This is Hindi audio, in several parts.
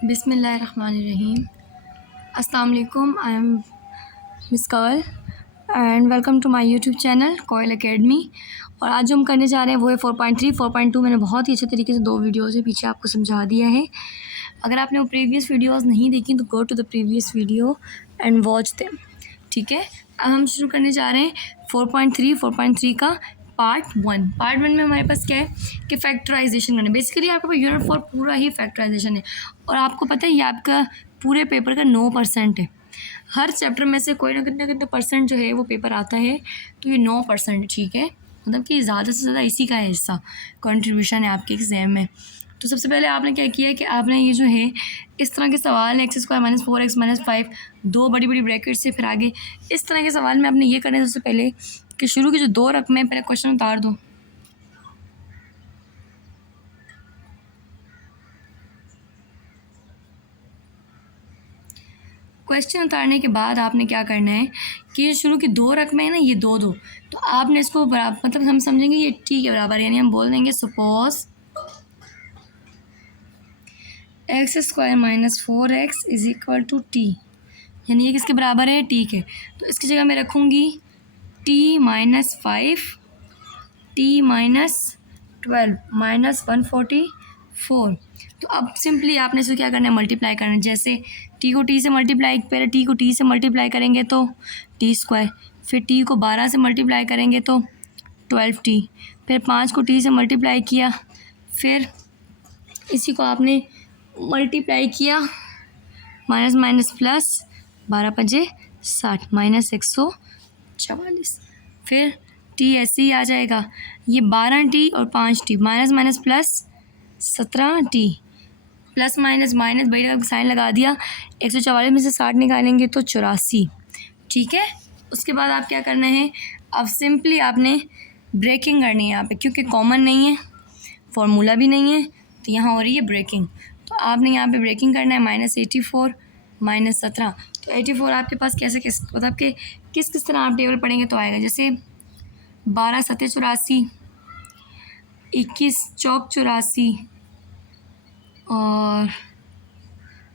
बिस्मिल्लाहिर्रहमानिर्रहीम। अस्सलाम वालेकुम। I am miss call and welcome to my YouTube channel Koyal academy. और आज जो हम करने जा रहे हैं वो है 4.3। 4.2 मैंने बहुत ही अच्छे तरीके से 2 वीडियो से पीछे आपको समझा दिया है। अगर आपने वो प्रीवियस वीडियोस नहीं देखी तो go to the previous video and watch them. ठीक है, अब हम शुरू करने जा रहे हैं 4.3। 4.3 का पार्ट 1। पार्ट 1 में हमारे पास क्या है कि फैक्टराइजेशन करना। बेसिकली आपके पास यूनिट 4 पूरा ही फैक्टराइजेशन है और आपको पता है ये आपका पूरे पेपर का 9% है। हर चैप्टर में से कोई ना कितने परसेंट जो है वो पेपर आता है, तो ये 9%। ठीक है, मतलब कि ज़्यादा से ज़्यादा इसी का हिस्सा कंट्रीब्यूशन है आपके एग्ज़ाम में। तो सबसे पहले आपने क्या किया है कि आपने ये जो है इस तरह के सवाल x square minus 4x minus 5 दो बड़ी बड़ी ब्रैकेट से फिर आगे इस तरह के सवाल में आपने ये करना है सबसे पहले कि शुरू की जो 2 रकमें पहले क्वेश्चन उतार दो। क्वेश्चन उतारने के बाद आपने क्या करना है कि ये शुरू की 2 रकमें हैं ना, ये 2 तो आपने इसको बराबर मतलब हम समझेंगे ये टी के बराबर, यानी हम बोल देंगे suppose x square minus 4x is equal to t, यानी ये किसके बराबर है, टी के। तो इसकी जगह मैं रखूँगी T minus 5 T minus 12 minus 144। तो अब सिंपली आपने इसको क्या करना है, मल्टीप्लाई करना है। जैसे टी को टी से मल्टीप्लाई, पहले टी को टी से मल्टीप्लाई करेंगे तो टी स्क्वायर, फिर टी को 12 से मल्टीप्लाई करेंगे तो 12t, फिर 5 को टी से मल्टीप्लाई किया, फिर इसी को आपने मल्टीप्लाई किया माइनस माइनस प्लस 12 पंजे 60 माइनस 144, फिर टी ऐसे ही आ जाएगा। ये 12t और 5t minus minus plus 17t plus minus minus बड़ी का साइन लगा दिया। 144 में से 60 निकालेंगे तो 84। ठीक है, उसके बाद आप क्या करना है, अब सिंपली आपने ब्रेकिंग करनी है यहाँ पे, क्योंकि कॉमन नहीं है, फॉर्मूला भी नहीं है, तो यहाँ हो रही है ब्रेकिंग। तो आपने यहाँ पे ब्रेकिंग करना है माइनस 84 माइनस 17। तो 84 आपके पास कैसे किस मतलब कि किस तरह आप टेबल पढ़ेंगे तो आएगा। जैसे 12 सत्ते 84, 21 चौक 84 और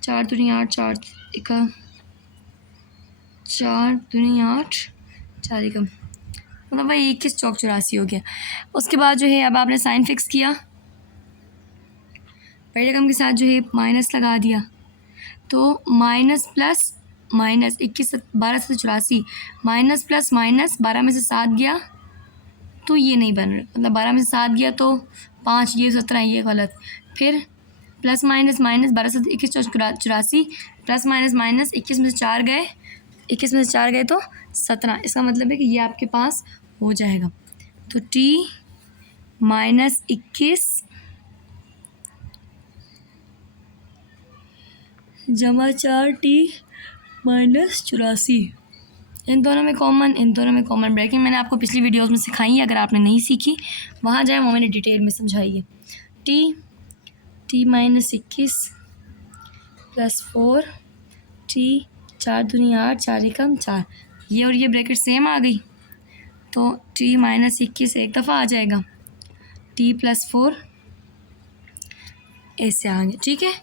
4 दूनी 8 4 एकम 4 दूनी 8 4 एकम, मतलब भाई 21 चौक 84 हो गया। उसके बाद जो है अब आपने साइन फिक्स किया, बड़े रकम के साथ जो है माइनस लगा दिया, तो माइनस प्लस माइनस 21 12 से 84 माइनस प्लस माइनस 12 में से 7 गया तो ये नहीं बन रहा, मतलब 12 में से 7 गया तो 5, ये 17, ये गलत। फिर प्लस माइनस माइनस 12 से 21 84 प्लस माइनस माइनस 21 में से 4 गए, 21 में से 4 गए तो 17। इसका मतलब है कि ये आपके पास हो जाएगा। तो टी माइनस 21 जमा 4t माइनस 84, इन दोनों में कॉमन ब्रेकिंग मैंने आपको पिछली वीडियोस में सिखाई है। अगर आपने नहीं सीखी वहाँ जाए, वो मैंने डिटेल में समझाई है। टी माइनस 21 प्लस 4 टी 4 दूनी 8 4 एकम 4, ये और ये ब्रैकेट सेम आ गई, तो टी माइनस 21 एक दफ़ा आ जाएगा, टी प्लस 4 ऐसे आ गया। ठीक है,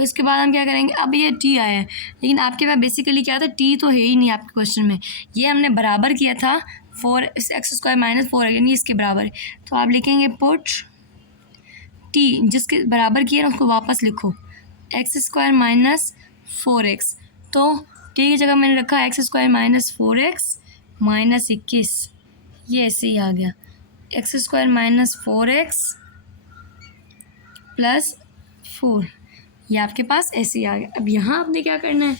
इसके बाद हम क्या करेंगे, अब ये टी आया है लेकिन आपके पास बेसिकली क्या था, टी तो है ही नहीं आपके क्वेश्चन में। ये हमने बराबर किया था 4x स्क्वायर माइनस 4 यानी इसके बराबर है, तो आप लिखेंगे पुट टी जिसके बराबर किया ना उसको वापस लिखो एक्स स्क्वायर माइनस 4x। तो टी की जगह मैंने रखा x square minus 4x minus 21, ये ऐसे ही आ गया x square minus 4x plus 4, ये आपके पास ऐसे ही आ गया। अब यहाँ आपने क्या करना है,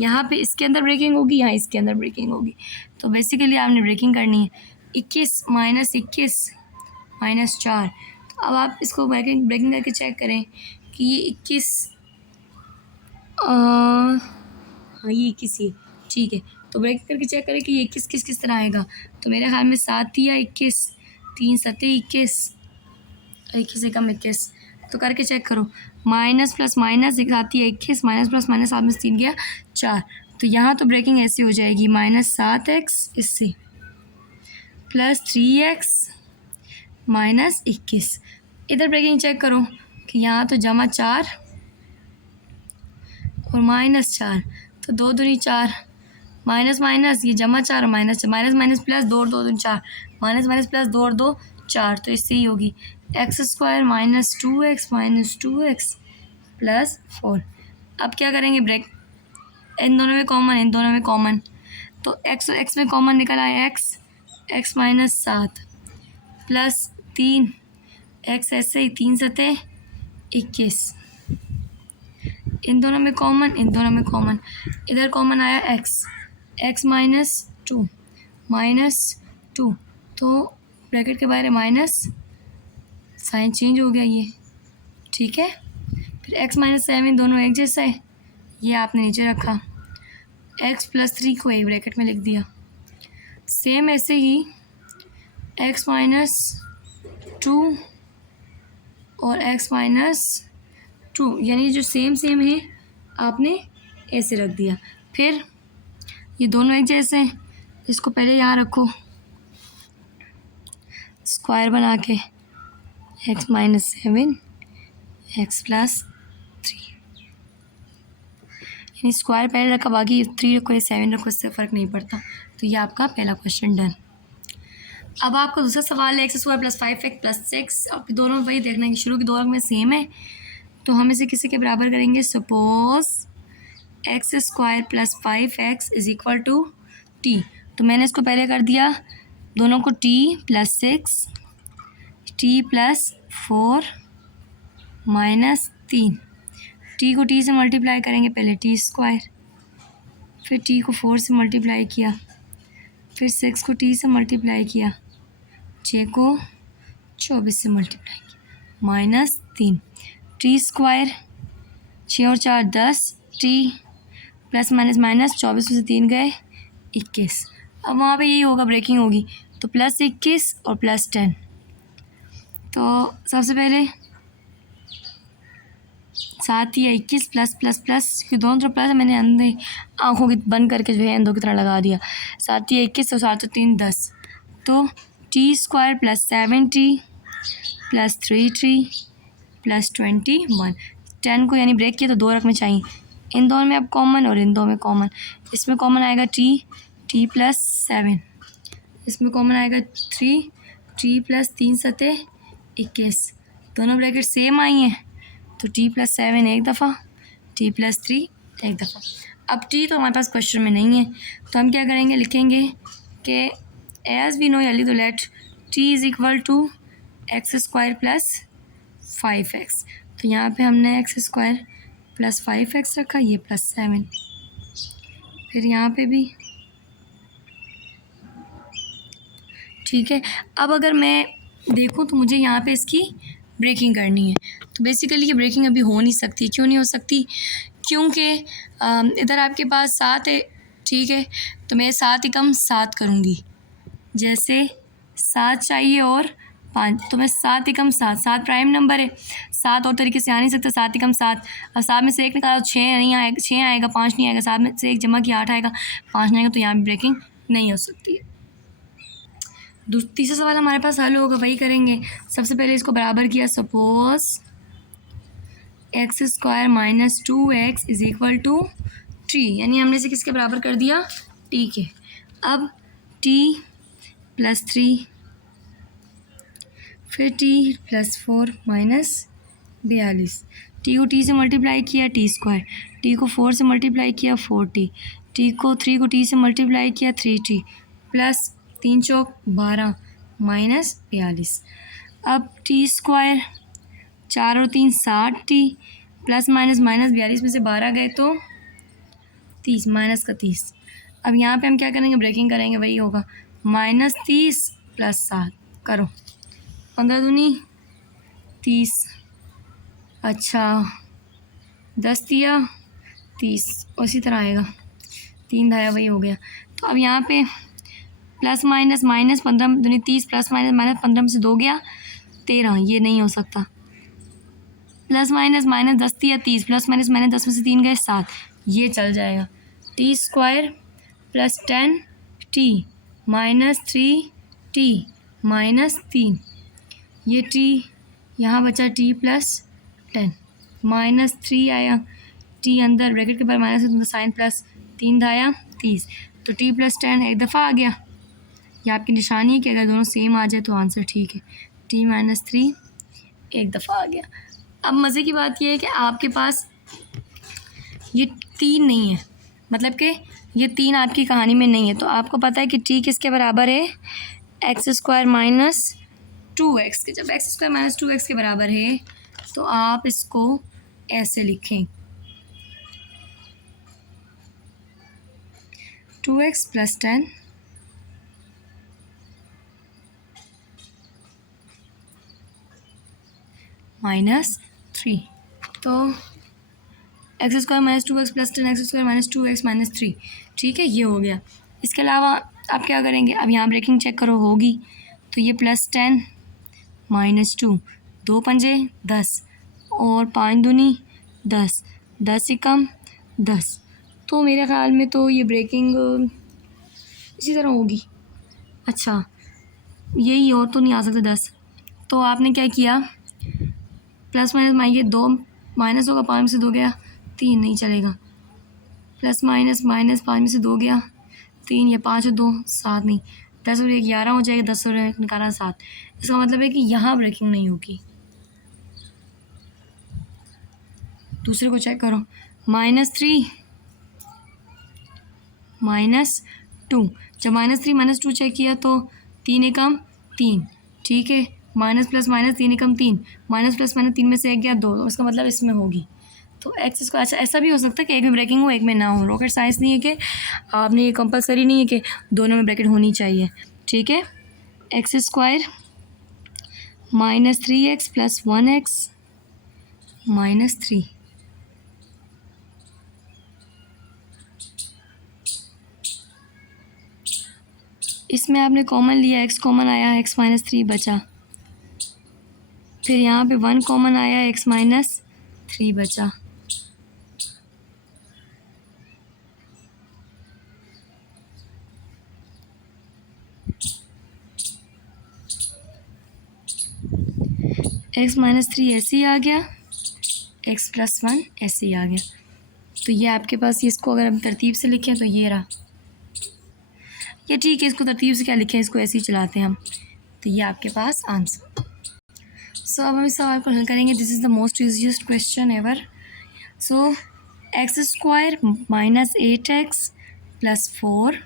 यहाँ पे इसके अंदर ब्रेकिंग होगी, यहाँ इसके अंदर ब्रेकिंग होगी, तो बेसिकली आपने ब्रेकिंग करनी है 21 माइनस 21 माइनस 4। तो अब आप इसको ब्रेकिंग करके चेक करें कि ये 21 हाँ ये 21 ही, ठीक है। तो ब्रेकिंग करके चेक करें कि ये 21 किस तरह आएगा। तो मेरे ख्याल में 7 या 21 3 सत्ते 21 21 एकम 21, तो करके चेक करो। माइनस प्लस माइनस एक आती है 21 माइनस प्लस माइनस आप में 3 गया 4, तो यहाँ तो ब्रेकिंग ऐसी हो जाएगी माइनस 7x इससे प्लस 3x माइनस 21। इधर ब्रेकिंग चेक करो कि यहाँ तो जमा 4 और -4, तो 2 दूनी 4, माइनस माइनस ये जमा 4, माइनस माइनस माइनस प्लस 2 और 2 दूनी 4, माइनस माइनस प्लस 2 और 2 4, तो इससे ही होगी x² माइनस 2x प्लस 4। अब क्या करेंगे, ब्रेक, इन दोनों में कॉमन, इन दोनों में कॉमन, तो x और x में कॉमन निकल आया x माइनस 7 प्लस 3 x, ऐसे ही 3 सते 21, इन दोनों में कॉमन, इन दोनों में कॉमन, इधर कॉमन आया x माइनस 2, तो ब्रैकेट के बाहर माइनस, साइन चेंज हो गया ये, ठीक है। फिर x माइनस 7 दोनों एक जैसा है, ये आपने नीचे रखा, x प्लस 3 को एक ब्रैकेट में लिख दिया। सेम ऐसे ही x माइनस 2 और x माइनस 2, यानी जो सेम है आपने ऐसे रख दिया। फिर ये दोनों एक जैसे हैं, इसको पहले यहाँ रखो स्क्वायर बना के, x माइनस 7 x प्लस 3, यानी स्क्वायर पहले रखा, बाकी 3 रखो या 7 रखो, इससे फ़र्क नहीं पड़ता। तो ये आपका पहला क्वेश्चन डन। अब आपका दूसरा सवाल है x² प्लस 5x प्लस 6। अब दोनों वही देखना कि शुरू की दो में सेम है, तो हम इसे किसी के बराबर करेंगे। Suppose x² plus 5x is equal to t, तो मैंने इसको पहले कर दिया दोनों को t plus 6, t plus 4 minus 3, t को t से मल्टीप्लाई करेंगे, पहले t², फिर t को 4 से मल्टीप्लाई किया, फिर 6 को t से मल्टीप्लाई किया, 6 को 24 से मल्टीप्लाई किया, माइनस 3, t², 6 और 4 10, t प्लस माइनस माइनस 24 में से 3 गए 21। अब वहाँ पे यही होगा, ब्रेकिंग होगी, तो प्लस 21 और प्लस 10। तो सबसे पहले 7 या 21 प्लस प्लस प्लस, क्योंकि दोनों तरफ प्लस है, मैंने अंधे आँखों की बंद करके जो है अंधों की तरह लगा दिया। 7 या 21 और 7 और 3 10, तो t² plus 7t plus 3t plus 21। 10 को यानी ब्रेक किया तो 2 रकमें चाहिए, इन दोनों में अब कॉमन और इन दोनों में कॉमन, इसमें कॉमन आएगा t प्लस 7, इसमें कॉमन आएगा 3t प्लस 3 सते 21, दोनों ब्रैकेट सेम आई हैं, तो t प्लस 7 एक दफ़ा, t प्लस 3 एक दफ़ा। अब t तो हमारे पास क्वेश्चन में नहीं है, तो हम क्या करेंगे, लिखेंगे कि एज वी नो, जल्दी तो let t is equal to x² plus 5x, तो यहाँ पे हमने x² प्लस 5x रखा, ये प्लस 7, फिर यहाँ पे भी ठीक है। अब अगर मैं देखूँ तो मुझे यहाँ पे इसकी ब्रेकिंग करनी है, तो बेसिकली ये ब्रेकिंग अभी हो नहीं सकती। क्यों नहीं हो सकती, क्योंकि इधर आपके पास 7 है, ठीक है, तो मैं 7 ही कम 7 करूँगी, जैसे 7 चाहिए और 5, तो मैं 7 ही कम 7, 7 प्राइम नंबर है, 7 और तरीके से आ नहीं सकता, 7 ही कम 7। अब 7 में से 1 निकाला तो 6 नहीं आएगा, 6 आएगा, 5 नहीं आएगा, 7 में से 1 जमा किया 8 आएगा, 5 नहीं आएगा, तो यहाँ भी ब्रेकिंग नहीं हो सकती है। तीसरा सवाल हमारे पास हल होगा, वही करेंगे। सबसे पहले इसको बराबर किया, suppose x² minus 2x is equal to t, यानी हमने इसे किसके बराबर कर दिया, t के। अब t प्लस 3, फिर t प्लस 4 माइनस 42, t को t से मल्टीप्लाई किया t², t को 4 से मल्टीप्लाई किया 4t, t को 3 को t से मल्टीप्लाई किया 3t प्लस 3 चौक 12 माइनस 42। अब t² 4 और 3 60t प्लस माइनस माइनस 42 में से 12 गए तो 30, माइनस का 30। अब यहाँ पे हम क्या करेंगे, ब्रेकिंग करेंगे, वही होगा माइनस 30 प्लस 7 करो, 15 दूनी 30, अच्छा 10 दिया 30, उसी तरह आएगा, 3 धाया वही हो गया। तो अब यहाँ पे प्लस माइनस माइनस 15 दूनी 30 प्लस माइनस माइनस 15 में से 2 गया 13, ये नहीं हो सकता। प्लस माइनस माइनस 10 दिया 30 प्लस माइनस माइनस 10 में से 3 गए 7, ये चल जाएगा। t² plus 10t minus 3t minus 3, ये t यहाँ बचा t प्लस 10 माइनस 3 आया, टी अंदर ब्रैकेट के बाहर माइनस है तो साइन प्लस 3 धाया 30, तो टी प्लस 10 एक दफ़ा आ गया। ये आपकी निशानी है कि अगर दोनों सेम आ जाए तो आंसर ठीक है। टी माइनस 3 एक दफ़ा आ गया। अब मज़े की बात यह है कि आपके पास ये 3 नहीं है, मतलब कि ये 3 आपकी कहानी में नहीं है। तो आपको पता है कि टी किसके बराबर है, एक्स स्क्वायर माइनस 2x के। जब एक्स स्क्वायर माइनस 2x के बराबर है तो आप इसको ऐसे लिखें, 2x प्लस 10 माइनस 3। तो x square minus 2x plus 10 x square minus 2x minus 3, ठीक है, ये हो गया। इसके अलावा आप क्या करेंगे, अब यहाँ ब्रेकिंग चेक करो होगी, तो ये प्लस 10 माइनस 2, 2 पंजे 10 और 5 दूनी 10, 10 से कम 10, तो मेरे ख़्याल में तो ये ब्रेकिंग इसी तरह होगी। अच्छा, यही और तो नहीं आ सकता 10। तो आपने क्या किया, प्लस माइनस माइनस 2 माइनस होगा, 5 में से 2 गया 3, नहीं चलेगा। प्लस माइनस माइनस 5 में से 2 गया 3, या 5 और 2 7 नहीं, 10 और 1 11 हो जाएगा, 10 और 1 निकाला 7। इसका मतलब है कि यहाँ ब्रेकिंग नहीं होगी। दूसरे को चेक करो, माइनस 3 माइनस 2, जब माइनस 3 माइनस 2 चेक किया तो 3 एकम 3, ठीक है, माइनस प्लस माइनस 3 एकम 3, माइनस प्लस माइनस 3 में से 1 गया 2, इसका मतलब इसमें होगी। तो एक्स इसको अच्छा ऐसा भी हो सकता है कि एक में ब्रेकिंग हो एक में ना हो। रॉकेट साइंस नहीं है कि आपने ये कंपलसरी नहीं है कि दोनों में ब्रैकेट होनी चाहिए, ठीक है। X square minus 3x plus 1x minus 3, इसमें आपने कॉमन लिया, x कॉमन आया, x माइनस 3 बचा, फिर यहाँ पे 1 कॉमन आया, x माइनस 3 बचा। x माइनस 3 ऐसे ही आ गया, x प्लस 1 ऐसे ही आ गया। तो ये आपके पास, इसको अगर हम तरतीब से लिखें तो ये रहा, ये ठीक है, इसको तरतीब से क्या लिखें, इसको ऐसे ही चलाते हैं हम। तो ये आपके पास आंसर। सो अब हम इस सवाल को हल करेंगे। This is the most easiest question ever. So x square minus 8x plus 4,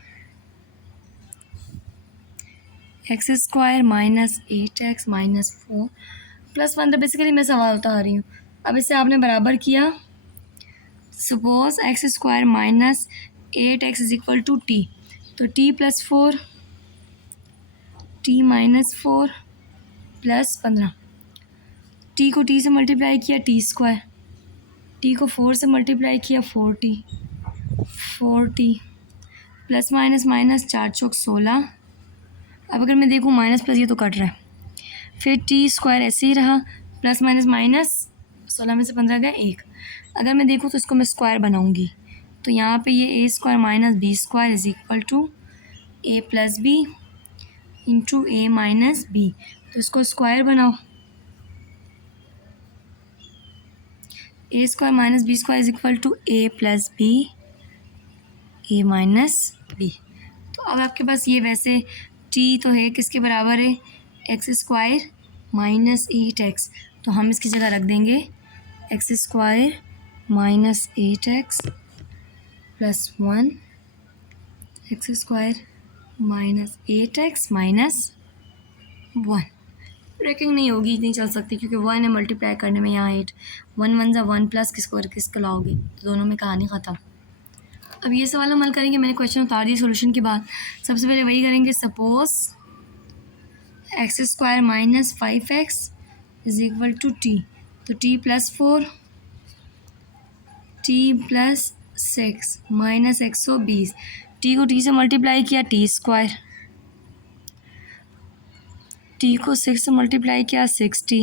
x square minus 8x minus 4 plus 1। तो बेसिकली मैं सवाल उतार रही हूँ। अब इसे आपने बराबर किया, suppose x square minus 8x is equal to t, तो t plus 4, t minus 4 plus 15, t को टी से मल्टीप्लाई किया टी स्क्वायर, टी को 4 से मल्टीप्लाई किया 4t, 4t plus minus minus 4 चौक 16। अब अगर मैं देखूँ माइनस प्लस ये तो कट रहा है, फिर टी स्क्वायर ऐसे ही रहा, प्लस माइनस माइनस 16 में से 15 गया 1। अगर मैं देखूँ तो इसको मैं स्क्वायर बनाऊँगी, तो यहाँ पे ये a square minus b square is equal to a plus b into a minus b. तो इसको स्क्वायर बनाओ, a square minus b square is equal to a plus b a minus b. तो अब आपके पास ये वैसे टी तो है किसके बराबर है, एक्स स्क्वायर माइनस 8x, तो हम इसकी जगह रख देंगे x square minus 8x plus 1, x square minus 8x minus 1। Breaking नहीं होगी, नहीं चल सकती क्योंकि 1 है मल्टीप्लाई करने में, यहाँ 8, 1 1 ज़ा 1 प्लस किसको लाओगे, तो दोनों में कहानी ख़त्म। अब ये सवाल हम हल करेंगे। मैंने क्वेश्चन उतार दिया सोल्यूशन के बाद। सबसे पहले वही करेंगे, suppose x square minus 5x is equal to t, तो t plus 4 t plus 6 minus 120, t को टी से मल्टीप्लाई किया टी स्क्वायर, टी को 6 से मल्टीप्लाई किया 60,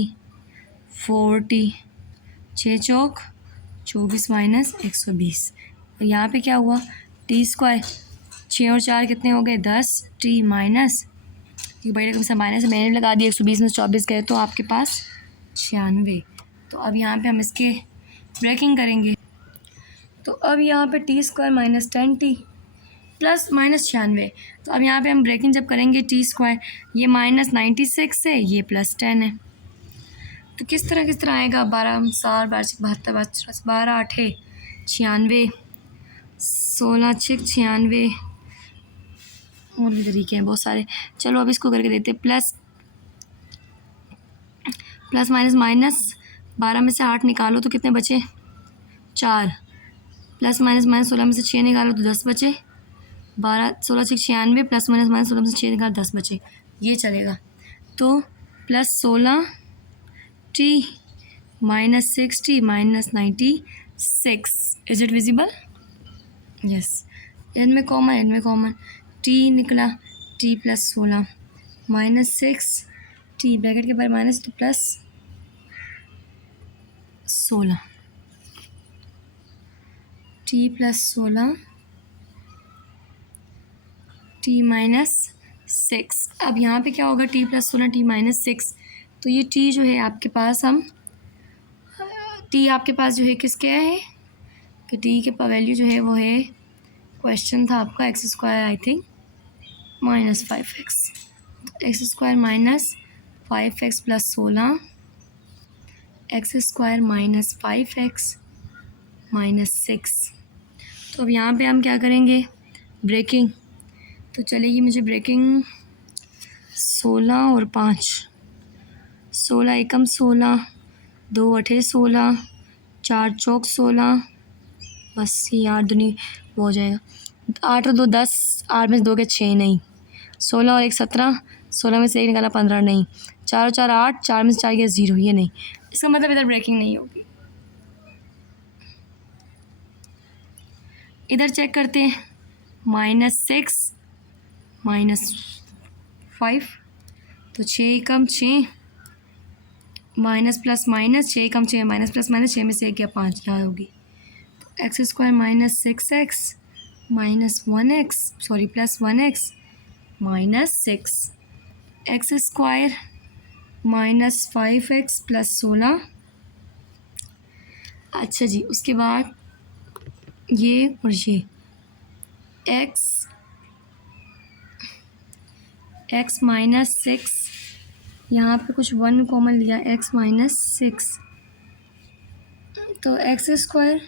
40, 6 चौक 24 माइनस 120। और यहाँ पे क्या हुआ, टी स्क्वायर 6 और 4 कितने हो गए 10, टी माइनस ये बड़ी रकम से माइनस मैंने लगा दिया 120 में 24 गए तो आपके पास 96। तो अब यहाँ पे हम इसके ब्रेकिंग करेंगे। तो अब यहाँ पे T square minus 10t plus minus 96। तो अब यहाँ पे हम ब्रेकिंग जब करेंगे टी स्क्वायर, ये माइनस 96 है, ये प्लस 10 है। तो किस तरह आएगा? 12 4 72 12 8 96, 16 6 96, और भी तरीके हैं बहुत सारे। चलो अब इसको करके देते, प्लस प्लस माइनस माइनस, 12 में से 8 निकालो तो कितने बचे? 4, प्लस माइनस माइनस 16 में से 6 निकालो तो 10 बचे, 12 16 6 96, प्लस माइनस माइनस 16 में से 6 निकालो 10 बचे, ये चलेगा। तो plus 16t minus 6t minus 96, is it visible? Yes. इनमें कॉमन t निकला, t plus 16 minus 6t bracket के बाहर माइनस तो plus 16, t plus 16 t minus 6। अब यहाँ पे क्या होगा? t plus 16 t minus 6। तो ये t जो है आपके पास, हम t आपके पास जो है किसके है कि t के वैल्यू जो है वो है, क्वेश्चन था आपका x square I think minus 5x, x square minus 5x plus 16, x square minus 5x minus 6। तो अब यहाँ पे हम क्या करेंगे? ब्रेकिंग। तो चलेगी मुझे ब्रेकिंग 16 और 5, 16 एकम 16, 2 अठे 16, 4 चौक 16, बस ये 8 दूनी वो हो जाएगा, 8 और 2 10, 8 में से 2 के 6 नहीं, 16 और 1 17, 16 में से 1 निकाला 15 नहीं, 4 और 4 8, 4 में से 4 गया 0, ये नहीं। इसका मतलब इधर ब्रेकिंग नहीं होगी। इधर चेक करते हैं, -6 -5, तो 6 कम 6, माइनस प्लस माइनस 6 कम 6, माइनस प्लस माइनस 6 में से 1 गया 5, यहाँ होगी। तो x square minus 6x minus 1x, sorry plus 1x minus 6, x square minus 5x plus 16। अच्छा जी, उसके बाद ये और ये x माइनस 6, यहाँ पे कुछ 1 कॉमन लिया, x माइनस 6, तो एक्स स्क्वायर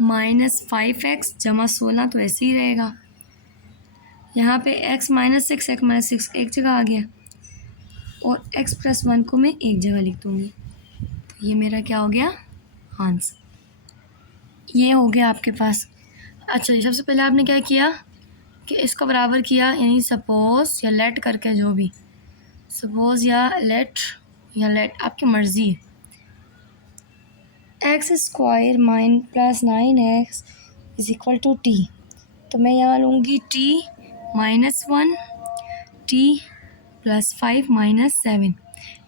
माइनस 5x जमा 16 तो ऐसे ही रहेगा। यहाँ पे x माइनस 6 एक्स माइनस 6 एक जगह आ गया, और x प्लस 1 को मैं एक जगह लिख दूँगी। तो ये मेरा क्या हो गया? आंसर ये हो गया आपके पास। अच्छा जी, सबसे पहले आपने क्या किया कि इसको बराबर किया, यानी सपोज़ या लेट करके, जो भी सपोज़ या लेट आपकी मर्ज़ी है, x square minus plus 9x is equal to t. तो मैं यहाँ लूँगी t minus 1, t plus 5 minus 7,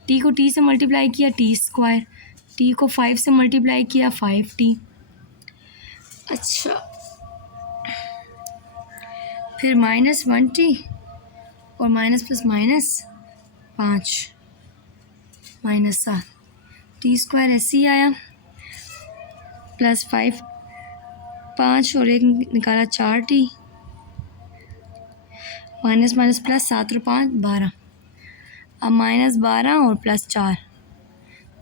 t को t से मल्टीप्लाई किया t स्क्वायर, t को 5 से मल्टीप्लाई किया 5t। अच्छा, फिर -1t और minus plus minus 5 minus 7, T square ऐसे ही आया, प्लस 5 5 और 1 निकाला 4t, माइनस माइनस प्लस 7 और 5 12, अब -12 और प्लस 4,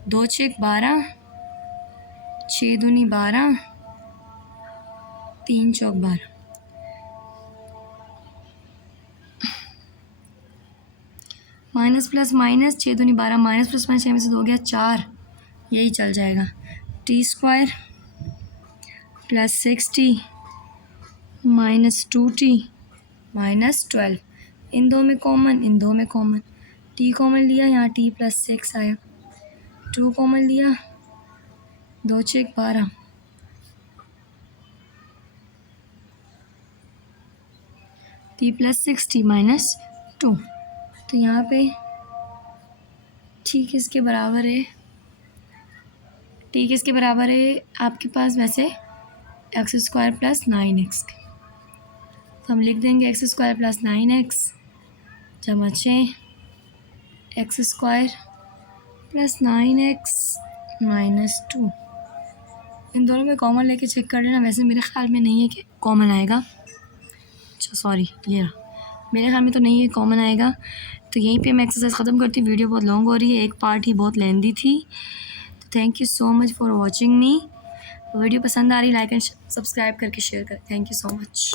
2 6 12, 6 दूनी 12, 3 चौक 12, माइनस प्लस माइनस 6 दूनी 12, माइनस प्लस माइनस 6 में से 2 गया 4, यही चल जाएगा। T square plus 6t minus 2t minus 12, इन दो में कॉमन, t कॉमन लिया, यहाँ t प्लस 6 आया, 2 कॉमन लिया, 2 6 12, t प्लस 6t माइनस 2। तो यहाँ पे ठीक इसके बराबर है, ठीक इसके बराबर है आपके पास वैसे एक्स स्क्वायर प्लस 9x। तो हम लिख देंगे एक्स स्क्वायर प्लस 9x जमा 6, x square plus 9x minus 2। इन दोनों में कॉमन लेके चेक कर लेना। वैसे मेरे ख्याल में नहीं है कि कॉमन आएगा। अच्छा सॉरी, ये रहा, मेरे ख्याल में तो नहीं है कॉमन आएगा। तो यहीं पे मैं एक्सरसाइज ख़त्म करती हूँ। वीडियो बहुत लॉन्ग हो रही है, एक पार्ट ही बहुत लेंदी थी। तो thank you so much for watching me. Video पसंद आ रही लाइक एंड सब्सक्राइब करके शेयर करें। Thank you so much.